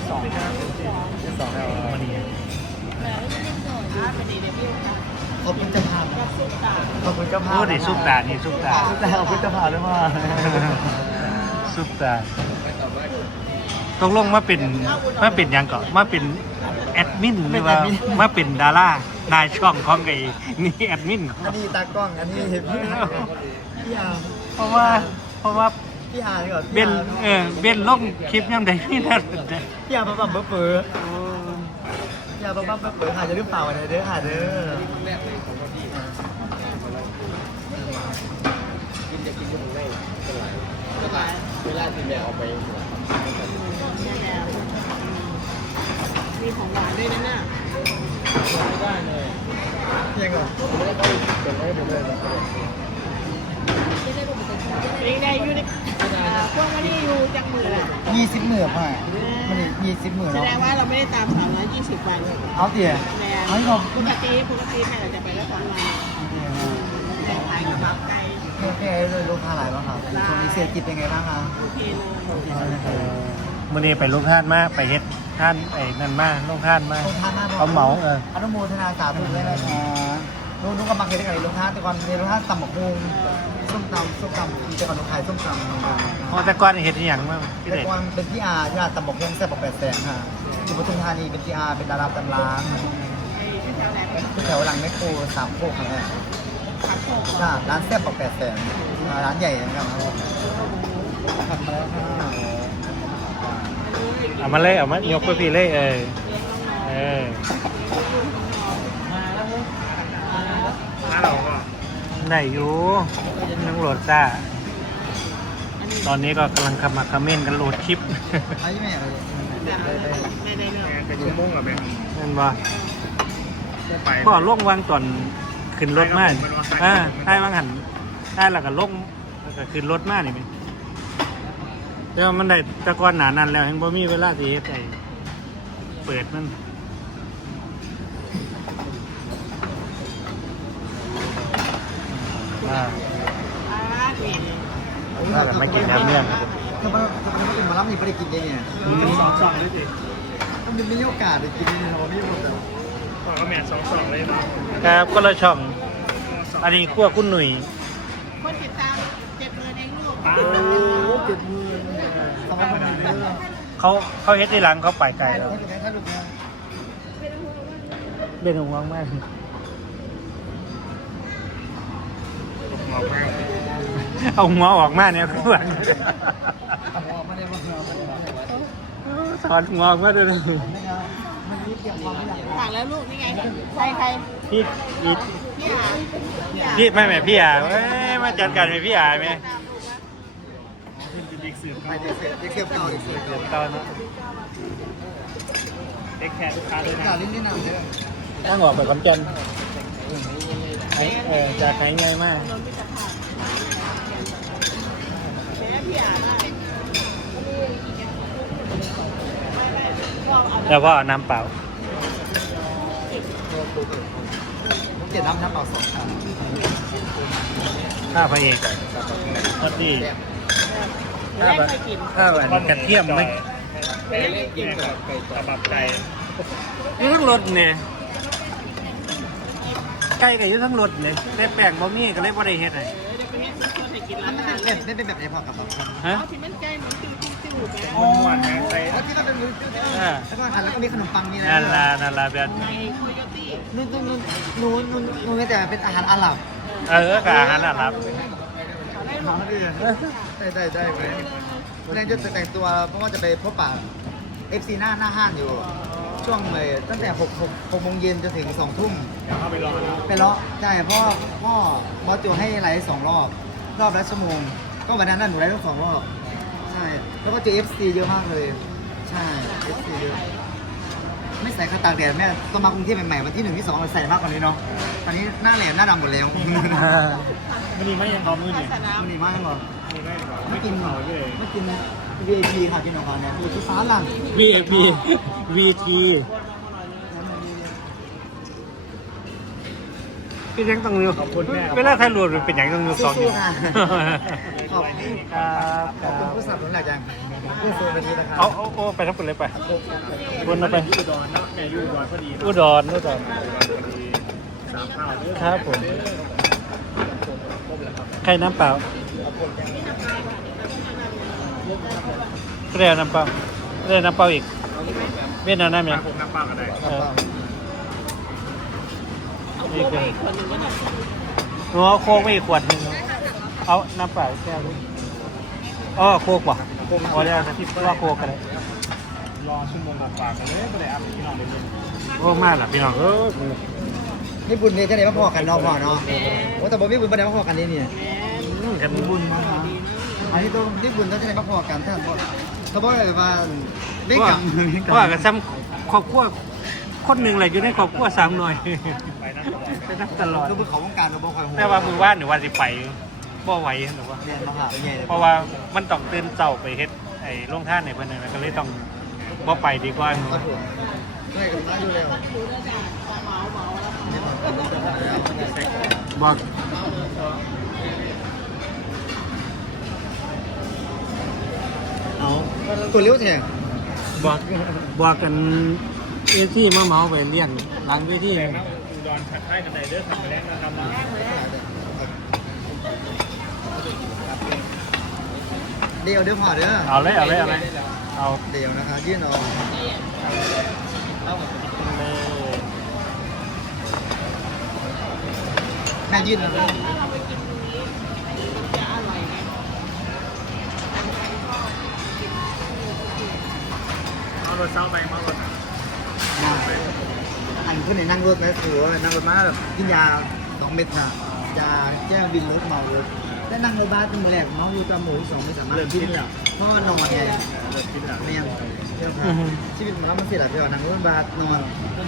สองแล้ววันนี้ขอบคุณเจ้าภาพขอบคุณเจ้าภาพโอ้ดิซุปตานี่ซุปตาขอบคุณเจ้าภาพด้วยว่าซุปตาตกลงมาเป็นหยังก่อนมาเป็นแอดมินหรือว่ามาเป็นดารานายช่องของไอ้นี่แอดมินอันนี้ตากล้องอันนี้พี่อาร์เพราะว่าพี่อาร์นี่ก่อนเบนลงคลิปยังไงพี่นั่นพี่อาร์ปั๊มเปื้อพี่อาร์ปั๊มเปื้อหาจะหรือเปล่าเนี่ยเด้อหาเด้อเวลาที่แม่ออกไปมีของหวานด้วยนะเนี่ยได้เลยเพียงเหรอไม่ได้เป็นไม่ได้เลยยังได้อยู่ในพวกวันนี้อยู่จังมือแหละ 20หมื่นป่ะมัน20หมื่นแสเนาะดงว่าเราไม่ได้ตาม320 วันเอาเตี๋ยแม่เอาให้ผมปกติแม่เราจะไปแล้ว2 วันแม่ขายกับบักไก่แค่เลยลูกค้าหลายบ้างครับช่วงนี้เศรษฐกิจเป็นไงบ้างครับโอเคเลยมื่อนี้ไปลูกท่านมาไปเฮ็ดท่านไอ้นั่นมาลูกท่านมาเขาเหมาอนุโมทนาสาธุด้วยนะคะลูกก็มักเห็นกันลูกค้าแต่ก่อนมีลูกค้าตำหมกฮุงส้มตำแต่ก่อนลูกขายส้มตำเพราะแต่ก่อนเฮ็ดอหย่างมาพี่แต่เด็กก่อนเป็นพี่อาตำหมกฮุงแซ่บบอก800,000ค่ะอยู่ปทุมธานีเป็นพี่อาเป็นดาราตำร้านที่แถวไหนเป็นที่แถวหลังแมคโคร3โคกค่ะผักโขกร้านแซ่บบอก800,000ร้านใหญ่นะครับทำมาแล้วค่ะเอามายกไปพี่เลยมาเราก็ได้อยู่นั่งโหลดจ้าตอนนี้ก็กำลังขับมาคอมเมนต์กันโหลดคลิปไอ้แม่เลยไม่ได้เรื่องเป็นชั่วโมงกับแบบนั่นบ่ก็ล่วงวางตอนขึ้นรถมาได้วางหันได้แล้วก็ล่งแล้วก็ขึ้นรถมานี่มั้ยแต่ว่ามันได้ตะกอนหนานั้นแล้วยังบ่มีเวลาสิเฮ็ดไอ้เปิดมันถ้าแบบมากินน้ำเมี่ยงถ้ามันเป็นมาล้ำนี่ไม่ได้กินเองเนี่ย 2 ด้วยสิมันไม่มีโอกาสได้กินเนี่ยเราไม่หมดแต่ขอแม่2 เลยครับก็ละช่อง อันนี้คั่วคุณหนุ่ยคนติดตาม70,000เองลูก 70,000สำหรับคนอื่นเด้อเขาเฮ็ดที่หลังเขาไปไกลแล้วถ้าลูกนะเล่นห่วงมากเอาหัวออกมาเนี่ยคือว่าไม่ได้มาถอดหัวออกมาด้วยนะมันนี่เกี่ยวกับความอยากฝากแล้วลูกนี่ไงใครพี่พี่พี่อาพี่ไม่แม่พี่อ่ะมาจัดการไหมพี่อ่ะไหมเด็กเสียบเก่าเด็กเสียบเก่าตอนนั้นเด็กแคร์ลูกค้าด้วยนะเก่าลิ้นนี่นำเด้อตั้งออกไปคำจันจากไหนไงมากนนท์พิจารณาแม่พี่อาได้แล้วก็น้ำเปล่าผมเจ็ดน้ำเปล่า2 ครับข้าวพระเอกพอดีแรกเคยกินข้าวอันกระเทียมไหมแรกเคยกินกระบับไก่นี่ทั้งรถเนี่ยไก่กับยุ่ทั้งรถเนี่ยแต่แป้งบะหมี่ก็เลยบ่ได้เฮ็ดไงจะไปเห็นคนให้กินร้านมันอาหารเป็นแบบไหนพอกับเราฮะเอาที่มันใกล้เหมือนติ้วแบบม้วนๆนะใส่แล้วที่มันเป็นมือแล้วก็หั่นแล้วก็มีขนมปังนี่นะนั่นละแบบในโคโยตี้นู่นแต่เป็นอาหารอาหรับกับอาหารอาหรับถามได้เลยได้ไหมแรงจะแต่งตัวเพราะว่าจะไปพบปะ FC หน้าห้างอยู่ ช่วงเลยตั้งแต่6โมงเย็นจนถึง2 ทุ่มไปเลาะใช่เพราะพ่อบอสโจให้ไลฟ์2 รอบละชั่วโมง ก็วันนั้นหนูไลฟ์ทั้ง2 รอบใช่แล้วก็เจอ FC เยอะมากเลยใช่ FC เยอะไม่ใส่กระตากแดดแม่ต้องมากรุงเทพใหม่ๆวันที่1 ที่ 2เราใส่มากกว่านี้เนาะตอนนี้หน้าแหลมหน้าดำหมดแล้วไม่ดีไม่ยังเขามือเนี่ยมันดีมากเหรอไม่กินเหรอไม่กิน VIP ค่ะกินของเขาเนี่ยคือที่ฟ้าหลัง VIP VT พี่เลี้ยงต้องเร็วเวลาใครหลุดเป็นอย่างต้องเร็ว2 สู้ๆค่ะขอบครับคขอบรัคุณบผู้สนับสนุนหลายอย่างผู้สูงอายุนะครับเอาไปทั้งหมดเลยไปวนเราไปอุดรเนาะแกอยู่อุดรพอดีอุดรอุดรสามข้าวเด้อครับผมใครน้ำเปล่าเรียกน้ำเปล่าเรียกน้ำเปล่าอีกเวียดนามน้ำยังผมน้ำเปล่ากันได้อีกไปอีกคนหนึ่งก็ได้หนูเอาโค้กไปอีกขวดหนึงเอาน้ำเปล่าแก้วนึงอ๋อโค้กป่ะพอแล้วที่ว่าโค้กกันเลยรอชั่วโมงกว่ากันเลยไม่ได้อัพพี่น้องเลยโค้กมากเหรอพี่น้องนี่บุญเนี่ยจะได้มาพอกันเนาะพ่อเนาะว่าแต่บ่มีบุญบ่ได้มาพอกันนี่เนี่ยกันบุญอันนี้ต้องนี่บุญต้องจะได้มาพอกันท่านพ่อถ้าบ่ได้ว่าไม่กำว่ากันซ้ำครอบครัวคนหนึ่งแหละอยู่ในครอบครัวสามหน่อยไปนับตลอดคือบุญของวงการเราบ่ค่อยฮู้แต่ว่ามือว่านหรือว่าสิไปบ่ไหวหรือว่าเรียนมาหาใหญ่เลยเพราะว่ามันต้องตื่นเช้าไปเฮ็ดไอ้โรงท่านในเพิ่นนั่นนะก็เลยต้องบ่ไปดีกว่าครับผมด้วยกันมาอยู่แล้วบอกเอาตัวเลี้ยวแทงบอกกันเอที่มาเมาไปเลี้ยงหลังเวทีแต่นะอุดรผัดไทยกันได้เด้อทำไปแล้วนะครับนะเดี๋ยวเด้อพ่อเด้อเอาเลยเอาเดี๋ยวนะคะยื่นเอาแม่ยื่นเอาเลยจะอร่อยไหมเอารถเช้าไปมารถอันขึ้นในนั่งรถนะถือว่านั่งรถมาแบบกินยา2 เม็ดน่ะยาแก้บินรถเมารถได้นั่งรถบัสเป็นมือแรกเมาอยู่ตามหมู2ไม่สามารถกินเนี่ยเพราะว่านอนไงรถกินอ่ะเมียนเที่ยวค่ะชีวิตมันแล้วมันเสียหลักเที่ยวนั่งรถบัสนอน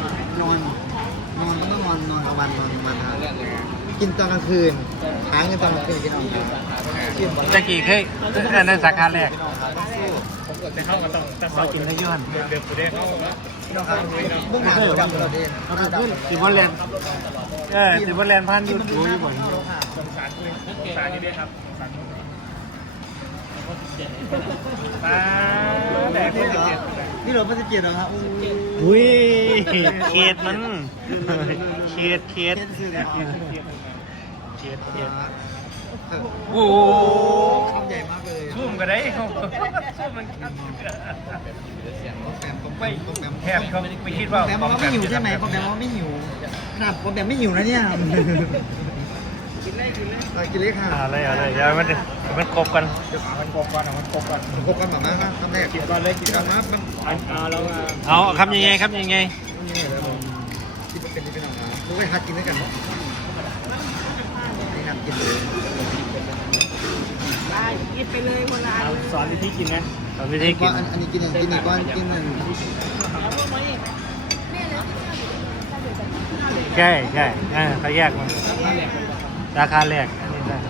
ต้องนอนกลางวันนอนกลางวันนะกินตอนกลางคืนหาเงินตอนกลางคืนพี่น้องชื่นบอลตะกี้เคยอันนั้นสาขาแรกผมก็จะเข้ากันต้องแต่เรากินทั้งย้อนเดี๋ยวกูได้เข้าแล้วพี่น้องครับเบื้องหลังเราดำเราเด่นเอาไปขึ้นสิบวันแลนด์สิบวันแลนด์พันยูทูบอยู่บ่อยสงสารคุณสงสารนี่ด้วยครับสงสารมาแดกคนเจ็บนี่เราไม่จะเกียรติหรอครับอุ้ยเขตมันเขตเกียรติสื่อเนี่ยโอ้โหคำใหญ่มากเลยชุ่มกันได้ชุ่มมันคัดไม่แทบเขาไม่คิดว่าแบมว่าไม่หิวใช่ไหมพอแบมว่าไม่หิวขนาดพอแบมไม่หิวนะเนี่ยกินเลยค่ะอะไรอย่ามันครบกันมันกบกันมันกบกันคบกันแบบนั้นคำแรกกินก่อนเลยกินกัก่อน นมานะมันแล้วเอาคำยังไงครับยังไงนี่เลยที่เป็นที่เป็นออกมารู้ไหมฮัทกินด้วยกันเนาะนี่ฮัทกินเลยได้กินไปเลยคนละอันสอนวิธีกินไงเอาวิธีกินอันนี้กินหนึ่งกินอีกก้อนกินหนึ่งใช่เขาแยกมาราคาแรกอันนี้ได้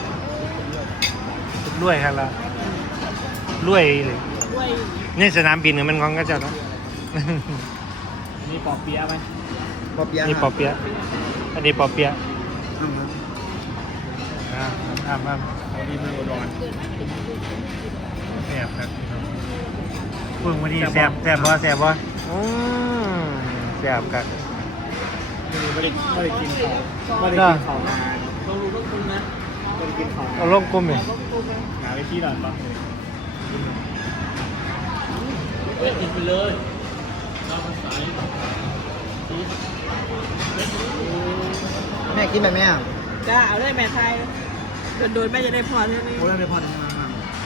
รวยครับละรวยเลยด้วยนี่สนามบินเนี่ยมันของกระเจ้าเนาะมีปอบเปี๊ยะไหมปอเปียะนี่ปอเปี๊ยะอันนี้ปอเปี๊ยะอ้ามมีมือร้อนแซ่บครับเพิ่งวันนี้แซ่บบ่แซ่บครับไม่ได้กินเขาไม่ได้กินเขานานลงรูต้องคุณนะไม่ได้กินเขาเอาลงกลมเลยหาวิธีหน่อยปะกินไปเลยแม่กินแบบแม่จ้าเอาได้แม่ไทยโดนแม่จะได้พอเท่านี้โอ้ยไม่พอจะมา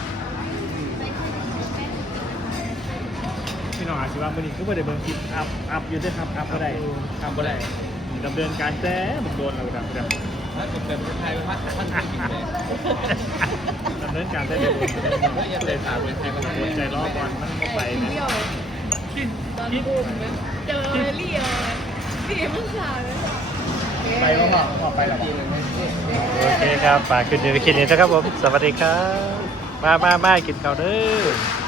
พี่น้องอาชีวะมันนี่ก็ไม่ได้เบิ่งคลิปอัพอยู่ได้ทำอัพก็ได้ทำก็ได้ดำเนินการแจ้บุกโดนเราครับถ้าเป็นไทยเป็นพัฒนาดำเนินการได้เลยเลยถามเป็นไทยมันใจรอบอลมันก็ไปนะตอนบูมเนี่ยเจอเรียวพี่มึงขาดเลยไปแล้วพ่อไปแล้วโอเคครับฝากขึ้นเดี๋ยวไปกินนี้นะครับผมสวัสดีครับมากินข้าวเด้อ